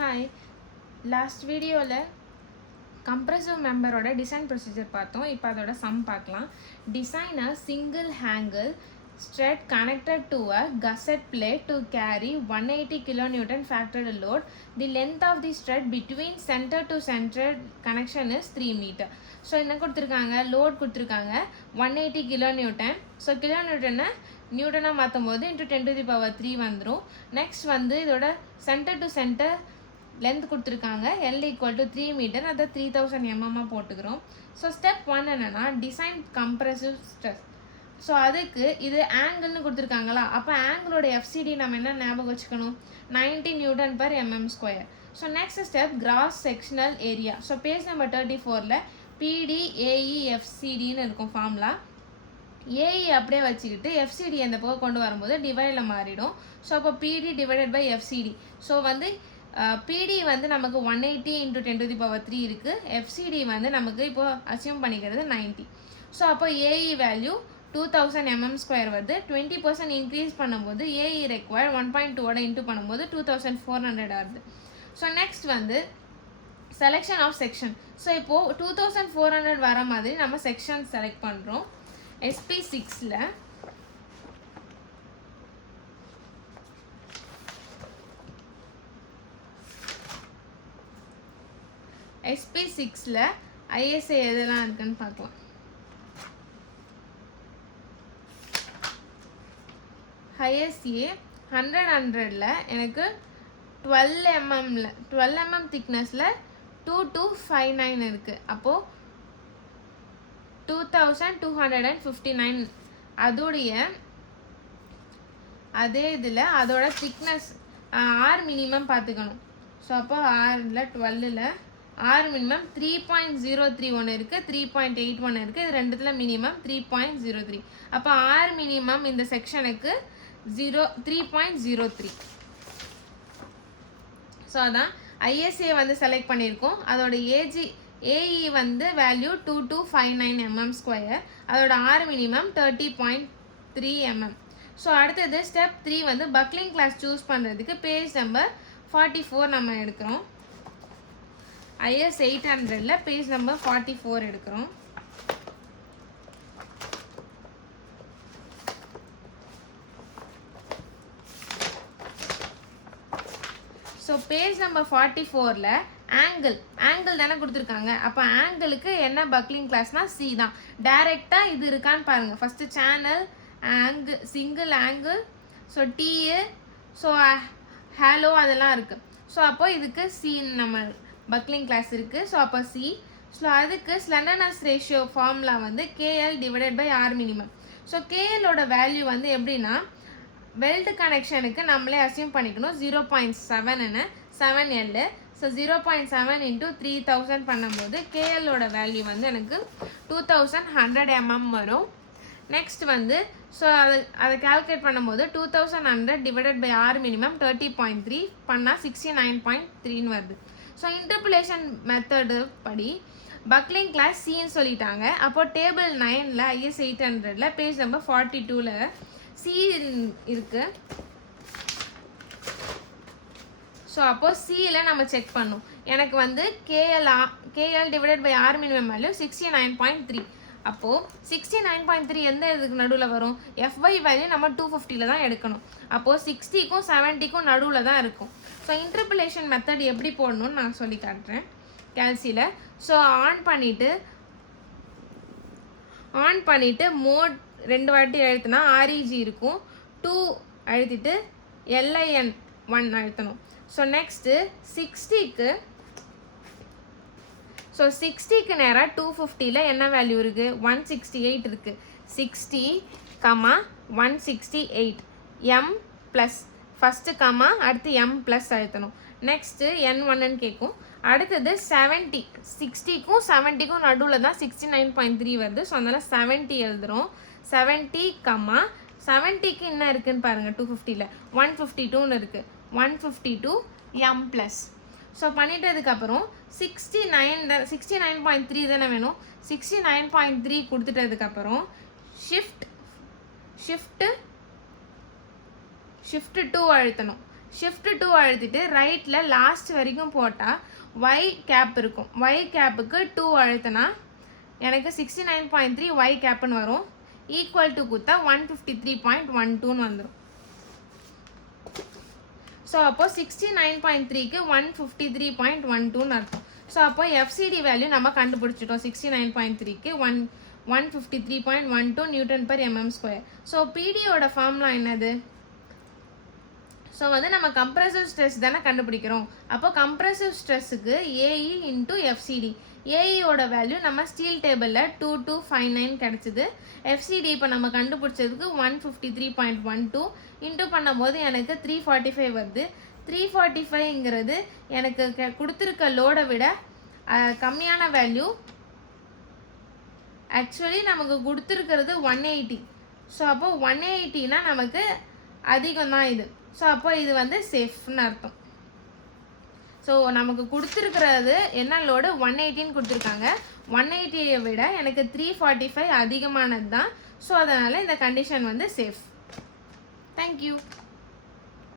Hi, last video la compressive member oda design procedure பார்த்தோம். இப்போ அதோட sum பார்க்கலாம். Design a single angle strut connected to a gusset plate to carry 180 kN factored load. The length of the strut between center to center connection is 3 meter. So என்ன கொடுத்திருக்காங்க, load கொடுத்திருக்காங்க 180 kN. So kN நியூட்டனா மாத்தும்போது into 10 to the power 3 வந்துரும். Next வந்து இதோட center to center length கொடுத்திருக்காங்க L equal to 3 meter, அதை 3000 mm போட்டுக்கிறோம். So step 1 என்னன்னா டிசைன் கம்ப்ரெசிவ் ஸ்ட்ரெஸ். ஸோ அதுக்கு இது ஆங்கிள்னு கொடுத்துருக்காங்களா, அப்போ ஆங்கிளோட FCD நம்ம என்ன ஞாபகம் வச்சுக்கணும், 90 Nm/mm². So next step cross sectional area. So page number 34ல் PD AE FCDன்னு இருக்கும் ஃபார்முலா. AE அப்படியே வச்சுக்கிட்டு FCD அந்த பக்கம் கொண்டு வரும்போது டிவைடில் மாறிடும். ஸோ அப்போ PD divided by FCD. So வந்து PD வந்து நமக்கு 180 into 10 to the power 3 இருக்குது. FCD வந்து நமக்கு இப்போ அசியூம் பண்ணிக்கிறது 90. ஸோ அப்போ AE வேல்யூ 2000 mm² வருது. 20% இன்க்ரீஸ் பண்ணும்போது AE ரெக்வயர் 1.2 இன்ட்டு பண்ணும்போது 2400 ஆகுது. ஸோ நெக்ஸ்ட் வந்து செலெக்ஷன் ஆஃப் செக்ஷன். ஸோ இப்போது 2400 வர மாதிரி நம்ம செக்ஷன் செலக்ட் பண்ணுறோம். SP6ல் SP6ல் ISA எதெல்லாம் இருக்குன்னு பார்க்கலாம். ISA 100ல் எனக்கு 12 mm திக்னஸில் 2259 இருக்குது. அப்போது 2259 அதோடைய அதே இதில் அதோட திக்னஸ் R மினிமம் பார்த்துக்கணும். ஸோ அப்போ Rல 12ல் R மினிமம் 3.031 இருக்குது, 3.81 இருக்குது. இது ரெண்டுத்தில் மினிமம் 3.03. அப்போ R மினிமம் இந்த செக்ஷனுக்கு 3.03. ஸோ அதான் ISA வந்து செலக்ட் பண்ணியிருக்கோம். அதோட AE வந்து வேல்யூ 2259 mm². அதோட R மினிமம் 30.3 mm. ஸோ அடுத்தது ஸ்டெப் 3 வந்து பக்லிங் கிளாஸ் சூஸ் பண்ணுறதுக்கு பேஜ் நம்பர் 44 நம்ம எடுக்கிறோம். IS 800ல் பேஜ் நம்பர் 44 எடுக்கிறோம். ஸோ பேஜ் நம்பர் 44ல் ஆங்கிள் தானே கொடுத்துருக்காங்க. அப்போ ஆங்கிளுக்கு என்ன பக்லிங் கிளாஸ்னா C தான். டைரெக்டாக இது இருக்கான்னு பாருங்கள். First channel single angle, so DA, so hollow அதெல்லாம் இருக்குது. ஸோ அப்போ இதுக்கு C நம்ம பக்லிங் கிளாஸ் இருக்குது. ஸோ அப்போ C. ஸோ அதுக்கு ஸ்லெண்டர்னஸ் ரேஷியோ ஃபார்முலா வந்து KL divided by R minimum. So KLோட வேல்யூ வந்து எப்படின்னா வெல்டு கனெக்ஷனுக்கு நம்மளே அசியூம் பண்ணிக்கணும் 0.7ன்னு 7L. ஸோ 0.7 into 3000 பண்ணும்போது KLோட வேல்யூ வந்து எனக்கு 2100 mm வரும். நெக்ஸ்ட் வந்து ஸோ அதை கால்குலேட் பண்ணும்போது 2100 டிவைடட் பை R மினிமம் 30.3 பண்ணால் 69.3ன்னு வருது. ஸோ இன்டர்போலேஷன் மெத்தடு படி பக்லிங் கிளாஸ் Cன்னு சொல்லிட்டாங்க. அப்போ டேபிள் 9ல் IS 800ல் பேஜ் நம்பர் 42ல் C இருக்குது. ஸோ அப்போது Cயில் நம்ம செக் பண்ணோம். எனக்கு வந்து KL divided by R minimum value 69.3. அப்போது 69.3 எந்த இதுக்கு நடுவில் வரும், FY வேல்யூ நம்ம 250ல் தான் எடுக்கணும். அப்போது 60க்கும் 70க்கும் நடுவில் தான் இருக்கும். ஸோ இன்டர்போலேஷன் மெத்தட் எப்படி போடணும்னு நான் சொல்லி காட்டுறேன் கேல்சியில். ஸோ ஆன் பண்ணிவிட்டு மோட் 2 வாட்டி அழுத்தினா REG இருக்கும். 2 அழுத்திட்டு LIN 1 அழுத்தணும். ஸோ நெக்ஸ்ட்டு 60க்கு நேராக 250ல் என்ன வேல்யூ இருக்குது, 168 இருக்குது. 60, 168 M ப்ளஸ் ஃபஸ்ட்டு அடுத்து M ப்ளஸ் அழுத்தணும். நெக்ஸ்ட்டு N1ன்னு கேட்கும். அடுத்தது 70, 60க்கும் 70க்கும் நடுவில் தான் 69.3 வருது. ஸோ அதனால் 70 எழுதுகிறோம். 70, 70க்கு என்ன இருக்குதுன்னு பாருங்கள், 250ல் 152ன்னு இருக்குது. 152 M ப்ளஸ். ஸோ பண்ணிட்டதுக்கப்புறம் 69.3 தானே வேணும். 69.3 கொடுத்துட்டதுக்கப்புறம் ஷிஃப்ட் 2 அழுத்தணும். ஷிஃப்ட் 2 அழுத்திட்டு ரைட்டில் லாஸ்ட் வரைக்கும் போட்டால் ஒய் கேப் இருக்கும். ஒய் கேப்புக்கு 2 அழுத்தினா எனக்கு 69.3 ஒய் கேப்புன்னு வரும். ஈக்குவல் டு கொடுத்தா 153.12ன்னு வந்துடும். ஸோ அப்போது 69.3க்கு 153.12ன்னு அர்த்தம். ஸோ அப்போ எஃப்சிடி வேல்யூ நம்ம கண்டுபிடிச்சிட்டோம். 69.3க்கு 153.12 Nm². ஸோ பிடியோட ஃபார்முலா என்னது? ஸோ வந்து நம்ம கம்ப்ரசிவ் ஸ்ட்ரெஸ் தானே கண்டுபிடிக்கிறோம். அப்போ கம்ப்ரசிவ் ஸ்ட்ரெஸ்ஸுக்கு ஏஇ இன்ட்டு எஃப்சிடி. ஏஇயோட வேல்யூ நம்ம ஸ்டீல் டேபிளில் 2259 கிடச்சிது. எஃப்சிடி இப்போ நம்ம கண்டுபிடிச்சதுக்கு 153.12 இன்ட்டு பண்ணும்போது எனக்கு 345 வருது. 345ங்கிறது எனக்கு கொடுத்துருக்க லோடை விட கம்மியான வேல்யூ. ஆக்சுவலி நமக்கு கொடுத்துருக்கிறது 180. ஸோ அப்போ 180னா நமக்கு அதிகம் தான் இது. ஸோ அப்போ இது வந்து சேஃப்னு அர்த்தம். ஸோ நமக்கு கொடுத்துருக்கிறது என்ன லோடு 180ன்னு கொடுத்துருக்காங்க. 180யை விட எனக்கு 345 அதிகமானது தான். ஸோ அதனால் இந்த கண்டிஷன் வந்து சேஃப். தேங்க்யூ.